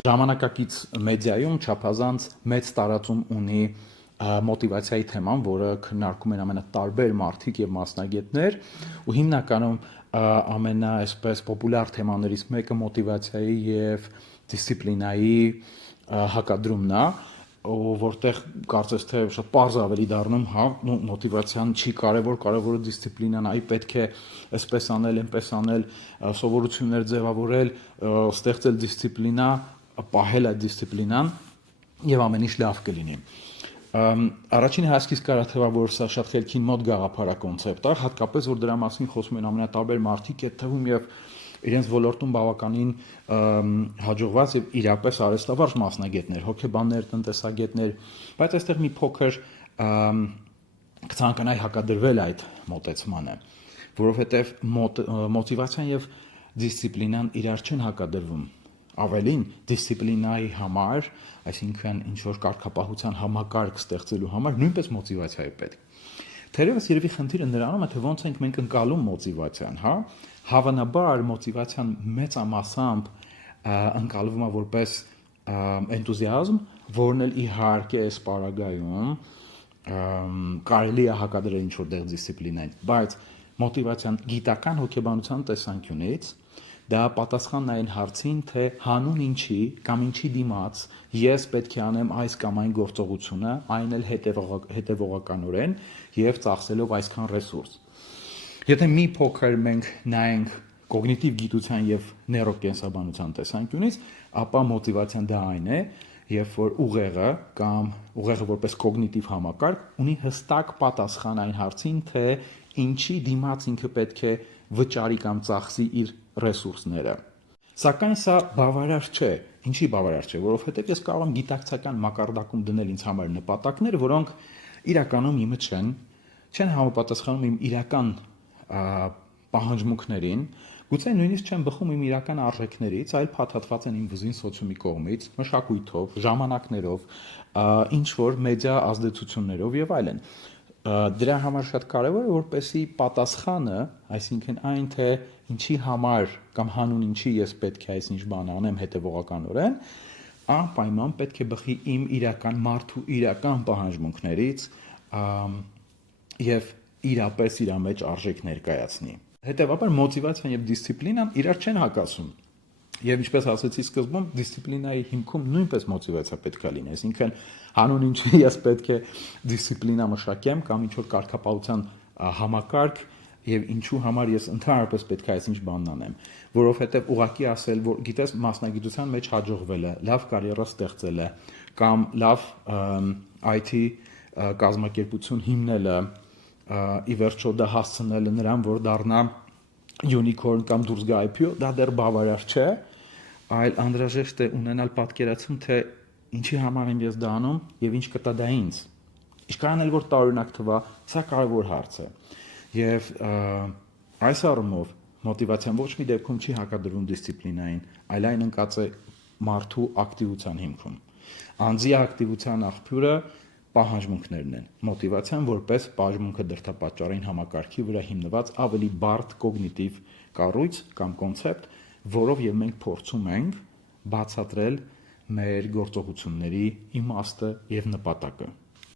Ժամանակակից մեդիայում չափազանց մեծ տարածում ունի մոտիվացիայի թեման, որը քննարկում են ամենատարբեր մարդիկ եւ մասնագետներ, ու հիմնականում այսպես պոպուլյար թեմաներից մեկը մոտիվացիայի եւ դիսցիպլինայի հակադրումն է, որտեղ կարծես թե շատ պարզ ավելի դառնում, մոտիվացիան չի կարևորը դիսցիպլինան, պետք է այսպես անել, այնպես անել, սովորություններ ձևավորել, ստեղծել դիսցիպլինա, պահել այդ դիսցիպլինան եւ ամեն ինչ լավ կլինի։ Առաջին հասկից կարա թվա, որ սա շատ խելքին մոտ գաղափարակոնցեպտ է, հատկապես որ դրա մասին խոսում են ամենատարբեր մարդիկ, այդ թվում եւ իրենց ոլորտում բավականին հաջողված եւ իրապես արհեստավարժ մասնագետներ, հոգեբաններ, տնտեսագետներ, բայց այստեղ մի փոքր կցանկանայի հակադրվել այդ մոտեցմանը, որովհետեւ մոտիվացիան եւ դիսցիպլինան իրար չեն հակադրվում։ Ավելին, դիսցիպլինայի համար, այսինքն ինչ-որ կարգապահության համակարգ ստեղծելու համար նույնպես մոտիվացիա է պետք։ Թերևս երևի խնդիրը նրանում է, թե ոնց ենք մենք ընկալում մոտիվացիան, Հավանաբար մոտիվացիան մեծամասամբ ընկալվում է որպես էնտուզիազմ, որն էլ իհարկե այս պարագայում կարելի է հակադրել ինչ-որտեղ դիսցիպլինային, բայց մոտիվացիան գիտական հոգեբանության տեսանկյունից դա պատասխանն է այն հարցին, թե հանուն ինչի կամ ինչի դիմաց ես պետք է անեմ այս կամ այն գործողությունը, այն էլ հետևողականորեն եւ ծախսելով այսքան ռեսուրս։ Եթե մի փոքր մենք նայենք կոգնիտիվ գիտության եւ նեյրոկենսաբանության տեսանկյունից, ապա մոտիվացիան դա այն է, երբ որ ուղեղը որպես կոգնիտիվ համակարգ ունի հստակ պատասխան այն հարցին, թե ինչի դիմաց ինքը պետք է վճարի կամ ծախսի իր ռեսուրսները։ Սակայն սա բավարար չէ։ Ինչի բավարար չէ, որովհետև ես կարող եմ գիտակցական մակարդակում դնել ինձ համար նպատակներ, որոնք իրականում իմը չեն համապատասխանում իմ իրական պահանջմունքներին, գուցե նույնիսկ չեն բխում իմ իրական արժեքներից, այլ փաթաթված են իմ վզին սոցիումի կողմից, մշակույթով, ժամանակներով, ինչ որ մեդիա ազդեցություններով եւ այլն։ Դրա համար շատ կարևոր է, որպեսզի պատասխանը, այսինքն այն, թե ինչի համար կամ հանուն ինչի ես պետք է այսինչ բան անեմ հետևողականորեն, անպայման պետք է բխի իմ իրական մարդու իրական պահանջմունքներից եւ իրապես իր մեջ արժեք ներկայացնի։ Հետևաբար մոտիվացիան եւ դիսցիպլինան իրար չեն հակասում։ Եվ ինչպես ասացի սկզբում, դիսցիպլինայի հիմքում նույնպես մոտիվացիա պետք է լինի, այսինքն հանուն ինչի ես պետք է դիսցիպլինա մշակեմ կամ ինչ որ կարգապահության համակարգ եւ ինչու համար ես ընդհանրապես պետք է այսինչ բանն անեմ, որովհետեւ ուղղակի ասել, որ գիտես մասնագիտության մեջ հաջողվելը, լավ կարիերա ստեղծելը կամ լավ IT կազմակերպություն հիմնելը, ի վերջո դա հասցնելը նրան, որ դառնա unicorn կամ դուրս գա IPO, դա դեռ բավարար չէ, այլ անհրաժեշտ է ունենալ պատկերացում, թե ինչի համար եմ ես դա անում եւ ինչ կտա դա ինձ։ Ինչքան էլ որ տարօրինակ թվա, սա կարևոր հարց է։ Եվ այս առումով մոտիվացիան ոչ մի դեպքում չի հակադրվում դիսցիպլինային, այլ այն ընկած է մարդու ակտիվության հիմքում։ Անձի ակտիվության աղբյուրը պահանջմունքներն են։ Մոտիվացիան որպես պահանջմունքը դրդապատճառային համակարգի վրա հիմնված ավելի բարդ կոգնիտիվ կառույց կամ կոնցեպտ, որով եւ մենք փորձում ենք բացատրել մեր գործողությունների իմաստը եւ նպատակը։